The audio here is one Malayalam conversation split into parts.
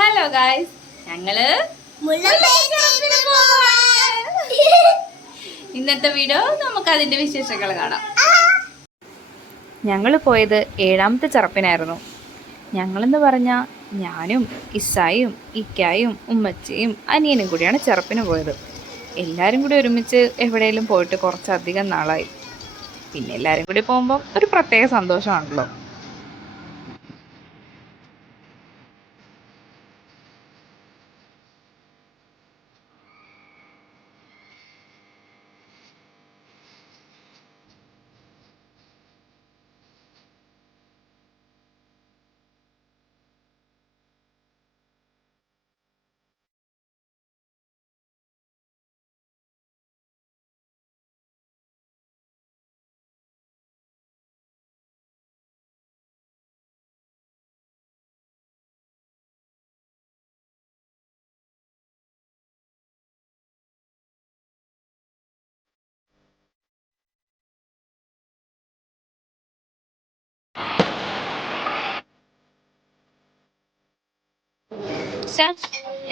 ഹലോ ഗായ്സ്, ഞങ്ങള് ഇന്നത്തെ വീഡിയോ നമുക്ക് അതിന്റെ വിശേഷങ്ങൾ കാണാം. ഞങ്ങൾ പോയത് 7ാമത്തെ ചെറുപ്പിനായിരുന്നു. ഞങ്ങളെന്ന് പറഞ്ഞാൽ ഞാനും ഇസായും ഇക്കായും ഉമ്മച്ചിയും അനിയനും കൂടിയാണ് ചെറുപ്പിന് പോയത്. എല്ലാവരും കൂടി ഒരുമിച്ച് എവിടെയെങ്കിലും പോയിട്ട് കുറച്ചധികം നാളായി. പിന്നെ എല്ലാവരും കൂടി പോകുമ്പോൾ ഒരു പ്രത്യേക സന്തോഷമാണല്ലോ.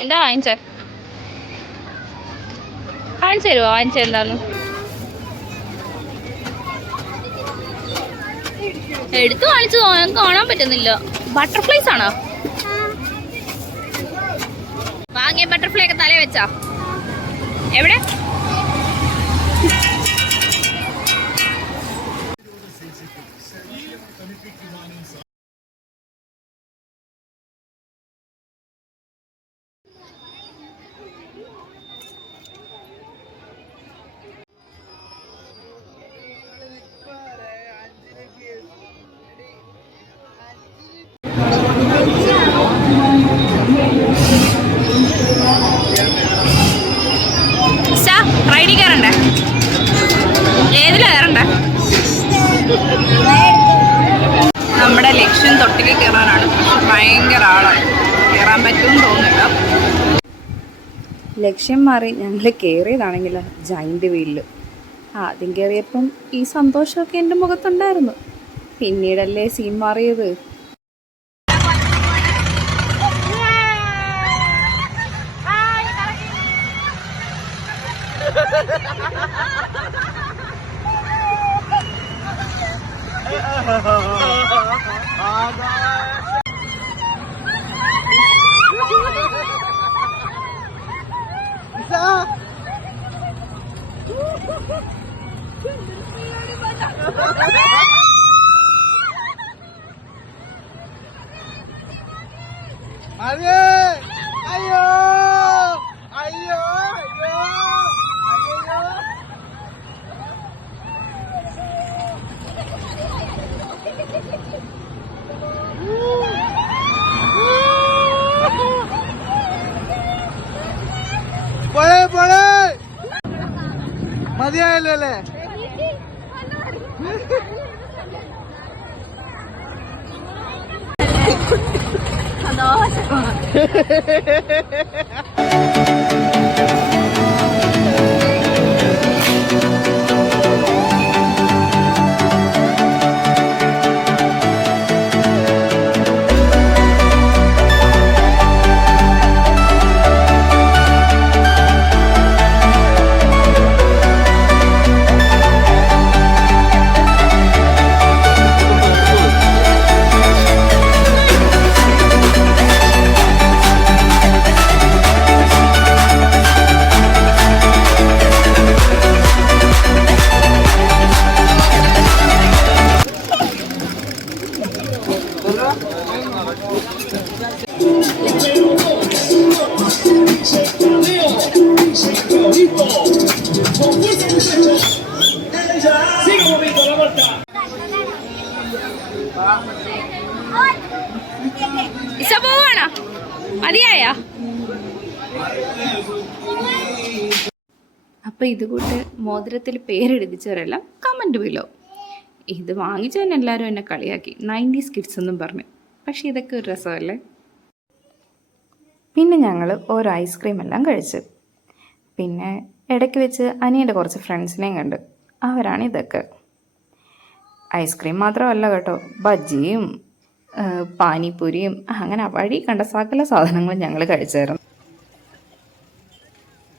എന്താ വാങ്ങിച്ചേ? കാണിച്ചു തരുമോ വാങ്ങിച്ചെന്താന്ന്? എടുത്തു കാണിച്ചു കാണാൻ പറ്റുന്നില്ല. ബട്ടർഫ്ലൈസ് ആണോ വാങ്ങിയ? ബട്ടർഫ്ലൈ ഒക്കെ തലേ വെച്ചാ? എവിടെ? റൈഡിൽ കയറണ്ടേ? ഏതിലാ കയറണ്ടേ? നമ്മുടെ ലക്ഷ്യം തൊട്ടിൽ കയറാനാണ്. ഭയങ്കര ആളാണ്, കയറാൻ പറ്റുമെന്ന് തോന്നുന്നില്ല. ലക്ഷ്യം മാറി ഞങ്ങൾ കയറിയതാണെങ്കിൽ ജൈൻ്റ് വീലിൽ. ആദ്യം കയറിയപ്പം ഈ സന്തോഷമൊക്കെ എൻ്റെ മുഖത്തുണ്ടായിരുന്നു. പിന്നീടല്ലേ സീൻ മാറിയത്. അയ്യോ അയ്യോ അയ്യോ അയ്യോ പോളെ മതിയായല്ലോ അല്ലേ? ഇസ പോവാണോ? മതിയായ? അപ്പം ഇതുകൂട്ട് മോതിരത്തിൽ പേരെഴുതിച്ചവരെല്ലാം കമൻറ്റ് ബിലോ. ഇത് വാങ്ങിച്ചവൻ എല്ലാവരും എന്നെ കളിയാക്കി 90s കിഡ്സ് എന്നും പറഞ്ഞു. പക്ഷേ ഇതൊക്കെ ഒരു രസമല്ലേ. പിന്നെ ഞങ്ങൾ ഓരോ ഐസ്ക്രീം എല്ലാം കഴിച്ച്. പിന്നെ ഇടയ്ക്ക് വെച്ച് അനിയൻ്റെ കുറച്ച് ഫ്രണ്ട്സിനെയും കണ്ട്. അവരാണ് ഇതൊക്കെ. ഐസ്ക്രീം മാത്രമല്ല കേട്ടോ, ബജ്ജിയും പാനിപ്പൂരിയും അങ്ങനെ വഴി കണ്ട സകല സാധനങ്ങളും ഞങ്ങൾ കഴിച്ചായിരുന്നു.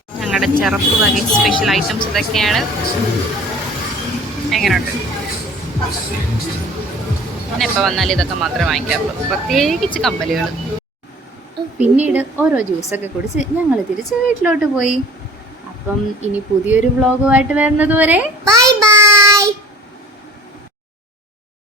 ഞങ്ങളുടെ ചെറുപ്പ് വക സ്പെഷ്യൽ ഐറ്റംസ് ഇതൊക്കെയാണ്. എങ്ങനെയുണ്ട്? ഞാൻ എപ്പോൾ വന്നാലും ഇതൊക്കെ മാത്രമേ വാങ്ങിക്കാറുള്ളൂ, പ്രത്യേകിച്ച് കമ്മലുകൾ. പിന്നീട് ഓരോ ജ്യൂസൊക്കെ കുടിച്ച് ഞങ്ങൾ തിരിച്ച് വീട്ടിലോട്ട് പോയി. അപ്പം ഇനി പുതിയൊരു വ്ളോഗുമായിട്ട് വരുന്നത് വരെ ബൈ.